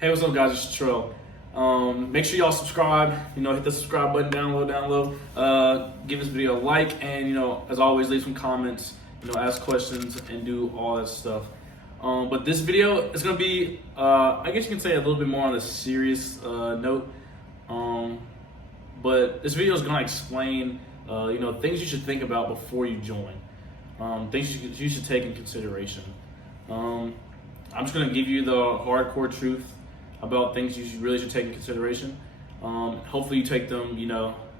Hey, what's up, guys? It's Trell. Make sure y'all subscribe. Hit the subscribe button down low. Give this video a like, and as always, leave some comments. Ask questions and do all that stuff. But this video is gonna be, I guess you can say, a little bit more on a serious note. But this video is gonna explain, things you should think about before you join. Things you should take in consideration. I'm just gonna give you the hardcore truth about things you really should take in consideration. Hopefully you take them,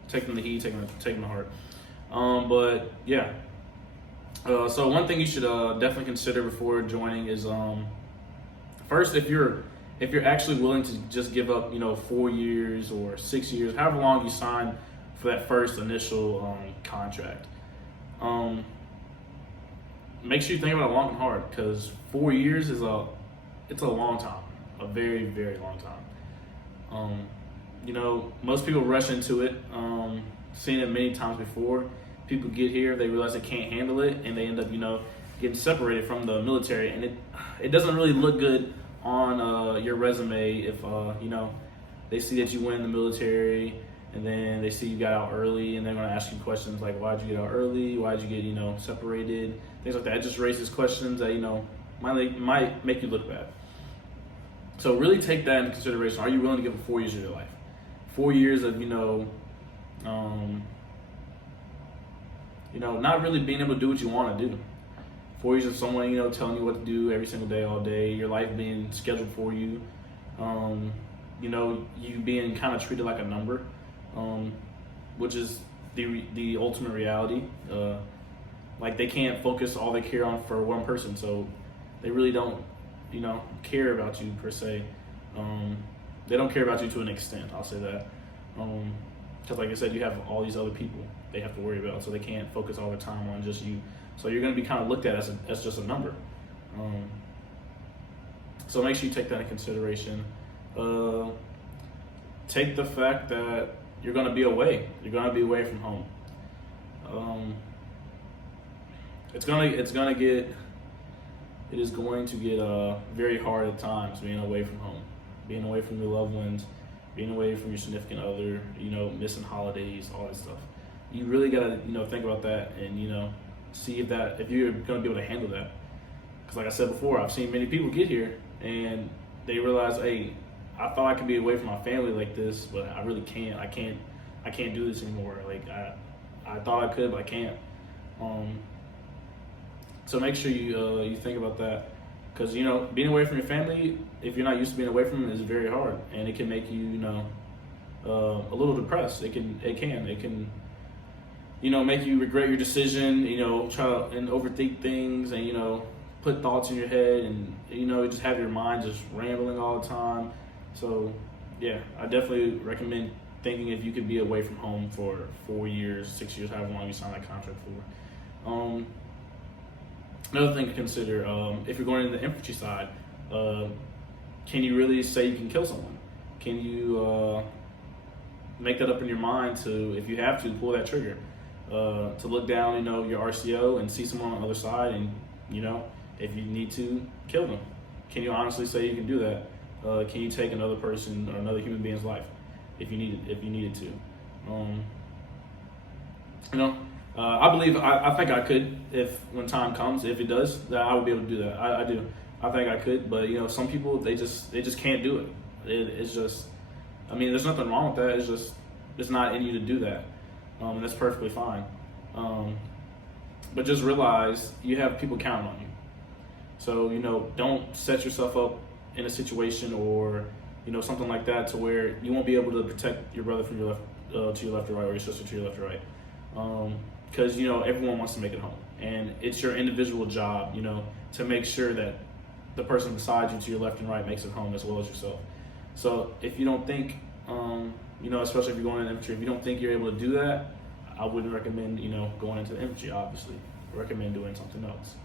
take them to heed, take them to heart. But yeah. So one thing you should definitely consider before joining is, first, if you're actually willing to just give up, 4 years or 6 years, however long you sign for that first initial contract. Make sure you think about it long and hard, because 4 years is it's a long time, a very, very long time. Most people rush into it. Seen it many times before. People get here, they realize they can't handle it, and they end up, getting separated from the military, and it doesn't really look good on your resume if they see that you went in the military, and then they see you got out early, and they're going to ask you questions like, why'd you get out early, why'd you get separated, things like that. It just raises questions that might make you look bad. So really take that into consideration. Are you willing to give up 4 years of your life? 4 years of not really being able to do what you want to do. 4 years of someone, telling you what to do every single day, all day, your life being scheduled for you, you being kind of treated like a number, which is the ultimate reality. Like, they can't focus all they care on for one person, so they really don't, care about you per se. They don't care about you to an extent, I'll say that. Because like I said, you have all these other people they have to worry about, so they can't focus all their time on just you. So you're going to be kind of looked at as just a number. So make sure you take that into consideration. Take the fact that you're going to be away. You're going to be away from home. It is going to get very hard at times being away from home, being away from your loved ones, being away from your significant other, missing holidays, all that stuff. You really gotta, think about that and, see if you're gonna be able to handle that. Because like I said before, I've seen many people get here and they realize, hey, I thought I could be away from my family like this, but I really can't. I can't do this anymore. Like I thought I could, but I can't. So make sure you think about that. Because, being away from your family, if you're not used to being away from them, is very hard. And it can make you, a little depressed. It can, make you regret your decision, try and overthink things and, put thoughts in your head and, just have your mind just rambling all the time. So, yeah, I definitely recommend thinking if you could be away from home for 4 years, 6 years, however long you sign that contract for. Another thing to consider, if you're going in the infantry side, can you really say you can kill someone? Can you make that up in your mind to, if you have to, pull that trigger? To look down, your RCO and see someone on the other side and, if you need to, kill them. Can you honestly say you can do that? Can you take another person or another human being's life if you needed to? I believe, I think I could, if when time comes, if it does, that I would be able to do that. I do. I think I could, but some people, they just can't do it. It's just, there's nothing wrong with that. It's not in you to do that. And that's perfectly fine. But just realize you have people counting on you. So, don't set yourself up in a situation or, something like that to where you won't be able to protect your brother from your left, to your left or right, or your sister to your left or right. Because, everyone wants to make it home. And it's your individual job, to make sure that the person beside you to your left and right makes it home as well as yourself. So if you don't think, especially if you're going into infantry, if you don't think you're able to do that, I wouldn't recommend, going into the infantry, obviously. I recommend doing something else.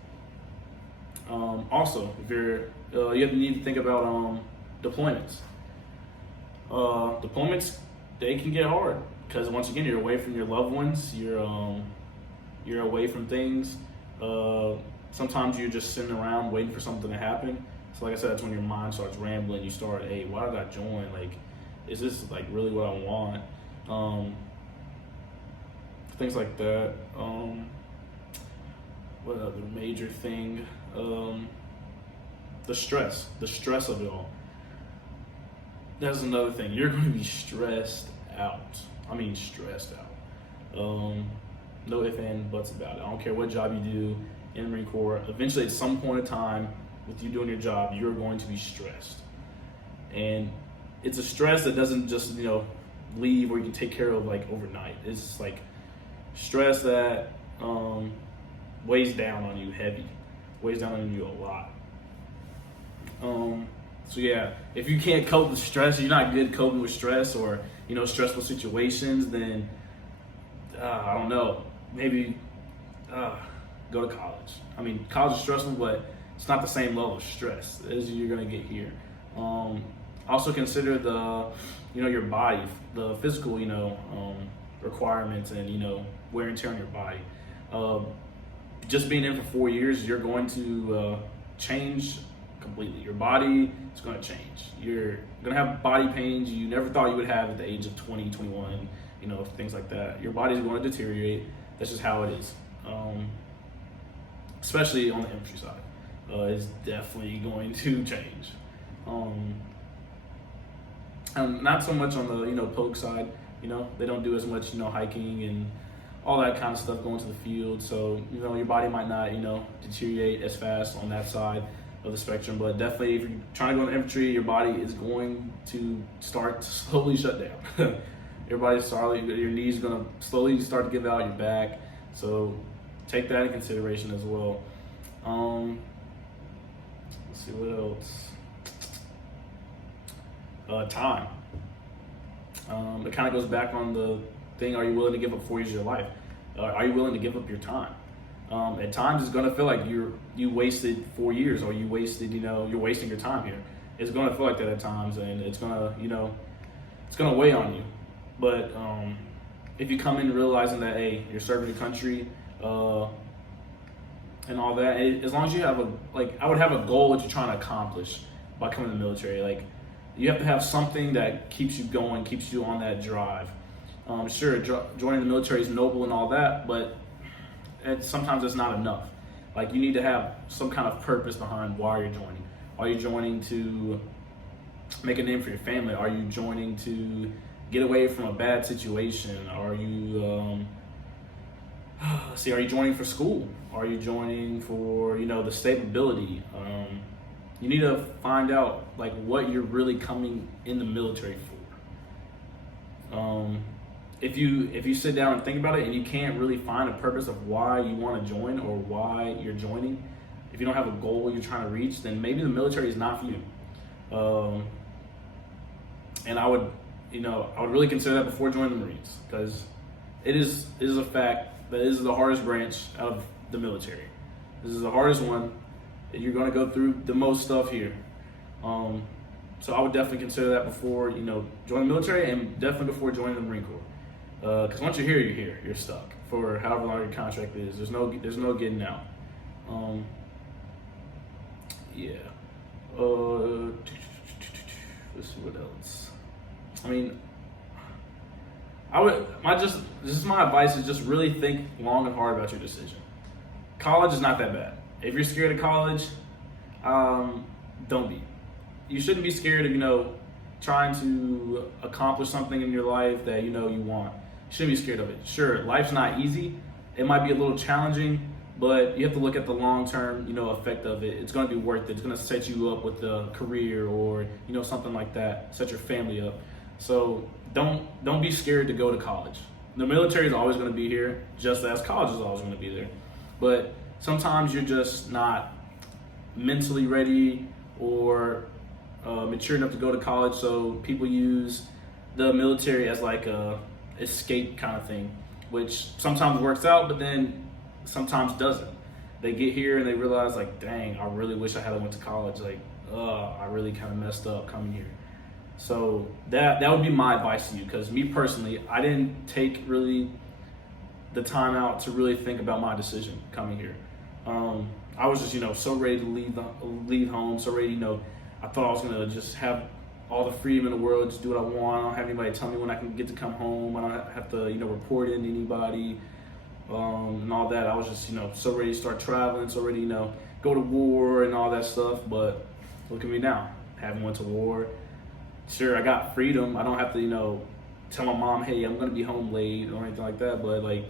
Also, if you need to think about deployments. Deployments, they can get hard because once again, you're away from your loved ones. You're away from things. Sometimes you're just sitting around waiting for something to happen. So like I said, that's when your mind starts rambling. You start, hey, why did I join? Like, is this like really what I want? Things like that. What other major thing? The stress of it all. That's another thing. You're going to be stressed out. I mean, stressed out. No ifs and buts about it. I don't care what job you do in the Marine Corps. Eventually, at some point in time, with you doing your job, you're going to be stressed. And it's a stress that doesn't just, leave or you can take care of like overnight. It's like stress that weighs down on you heavy, weighs down on you a lot. So yeah, if you can't cope with stress, you're not good coping with stress or, stressful situations, then I don't know, maybe go to college. I mean, college is stressful, but it's not the same level of stress as you're gonna get here. Also consider the, your body, the physical, requirements and, wear and tear on your body. Just being in for 4 years, you're going to change completely. Your body is going to change. You're going to have body pains you never thought you would have at the age of 20, 21, things like that. Your body's going to deteriorate. That's just how it is. Especially on the infantry side. It's definitely going to change. And not so much on the, poke side. They don't do as much, hiking and all that kind of stuff going to the field. So, your body might not, deteriorate as fast on that side of the spectrum. But definitely if you're trying to go in infantry, your body is going to start to slowly shut down. Your knees are going to slowly start to give out, your back. So take that in consideration as well. Let's see what else. Time. It kind of goes back on the thing, are you willing to give up 4 years of your life? Are you willing to give up your time? At times it's going to feel like you wasted 4 years, or you wasted, you're wasting your time here. It's going to feel like that at times, and it's going to, it's going to weigh on you. But if you come in realizing that, hey, you're serving your country, and all that, as long as you have I would have a goal what you're trying to accomplish by coming to the military. Like, you have to have something that keeps you going, keeps you on that drive. Sure, joining the military is noble and all that, but sometimes it's not enough. Like, you need to have some kind of purpose behind why you're joining. Are you joining to make a name for your family? Are you joining to get away from a bad situation? Are you, are you joining for school? Are you joining for, the stability? You need to find out, what you're really coming in the military for. If you sit down and think about it and you can't really find a purpose of why you want to join or why you're joining, if you don't have a goal you're trying to reach, then maybe the military is not for you. And I would really consider that before joining the Marines, because it is a fact that this is the hardest branch out of the military. This is the hardest one. You're going to go through the most stuff here. So I would definitely consider that before, joining the military, and definitely before joining the Marine Corps. Because once you're here, you're here. You're stuck for however long your contract is. There's no getting out. Yeah. Let's see what else. I mean, my advice is just really think long and hard about your decision. College is not that bad. If you're scared of college, don't be. You shouldn't be scared of, trying to accomplish something in your life that you want. You shouldn't be scared of it. Sure, life's not easy. It might be a little challenging, but you have to look at the long-term, effect of it. It's going to be worth it. It's going to set you up with a career or, something like that. Set your family up. So don't be scared to go to college. The military is always going to be here, just as college is always going to be there. But sometimes you're just not mentally ready or mature enough to go to college, so people use the military as like a escape kind of thing, which sometimes works out, but then sometimes doesn't. They get here and they realize, dang, I really wish I had went to college. I really kind of messed up coming here. So that would be my advice to you, because me personally, I didn't take really the time out to really think about my decision coming here. I was just, so ready to leave home, so ready, I thought I was gonna just have all the freedom in the world, just do what I want. I don't have anybody tell me when I can get to come home. I don't have to, report in to anybody, and all that. I was just, so ready to start traveling, so ready, go to war and all that stuff. But look at me now, haven't went to war. Sure, I got freedom. I don't have to, tell my mom, hey, I'm gonna be home late or anything like that. But like,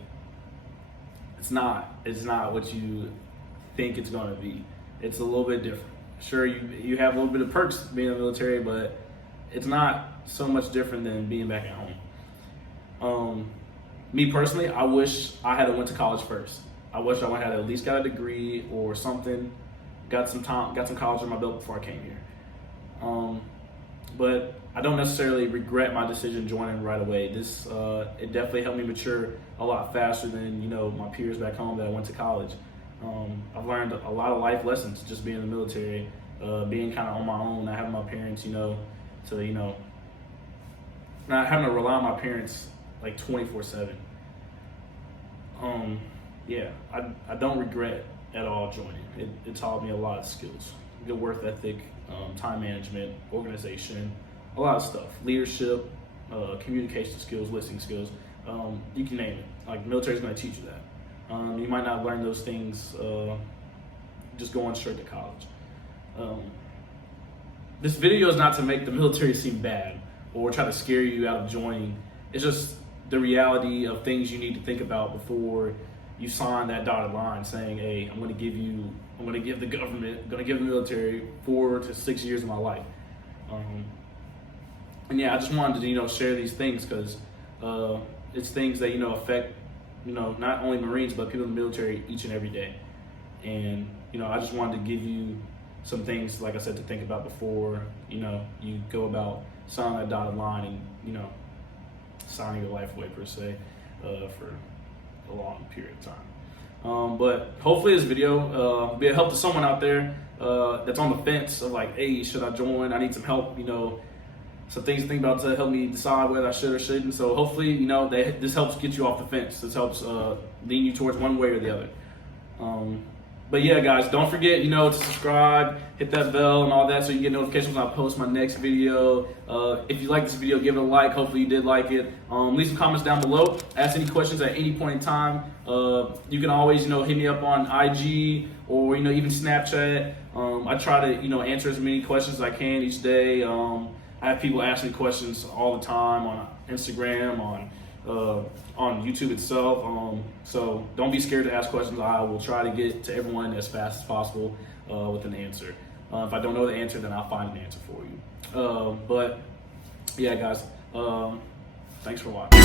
it's not what you think it's gonna be. It's a little bit different. Sure, you have a little bit of perks being in the military, but it's not so much different than being back at home. Me personally, I wish I had went to college first. I wish I had at least got a degree or something, got some college on my belt before I came here. But I don't necessarily regret my decision joining right away. This it definitely helped me mature a lot faster than my peers back home that I went to college. I've learned a lot of life lessons just being in the military, being kind of on my own, not having my parents, not having to rely on my parents like 24/7. Yeah, I don't regret at all joining. It taught me a lot of skills, good work ethic, time management, organization, a lot of stuff, leadership, communication skills, listening skills. You can name it. Like, military is going to teach you that. You might not learn those things just going straight to college. This video is not to make the military seem bad or try to scare you out of joining. It's just the reality of things you need to think about before you sign that dotted line saying, hey, I'm going to give the government, I'm going to give the military 4 to 6 years of my life. And yeah, I just wanted to, share these things because it's things that, affect, not only Marines, but people in the military each and every day. And, I just wanted to give you some things, like I said, to think about before, you go about signing that dotted line and, signing your life away, per se, for a long period of time. But hopefully this video will be a help to someone out there that's on the fence of like, hey, should I join? I need some help, some things to think about to help me decide whether I should or shouldn't. So hopefully, this helps get you off the fence. This helps lean you towards one way or the other. But yeah, guys, don't forget, to subscribe, hit that bell and all that so you get notifications when I post my next video. If you like this video, give it a like. Hopefully you did like it. Leave some comments down below. Ask any questions at any point in time. You can always, hit me up on IG or, even Snapchat. I try to, answer as many questions as I can each day. I have people ask me questions all the time on Instagram, on YouTube itself. So don't be scared to ask questions. I will try to get to everyone as fast as possible with an answer. If I don't know the answer, then I'll find an answer for you. But yeah, guys, thanks for watching.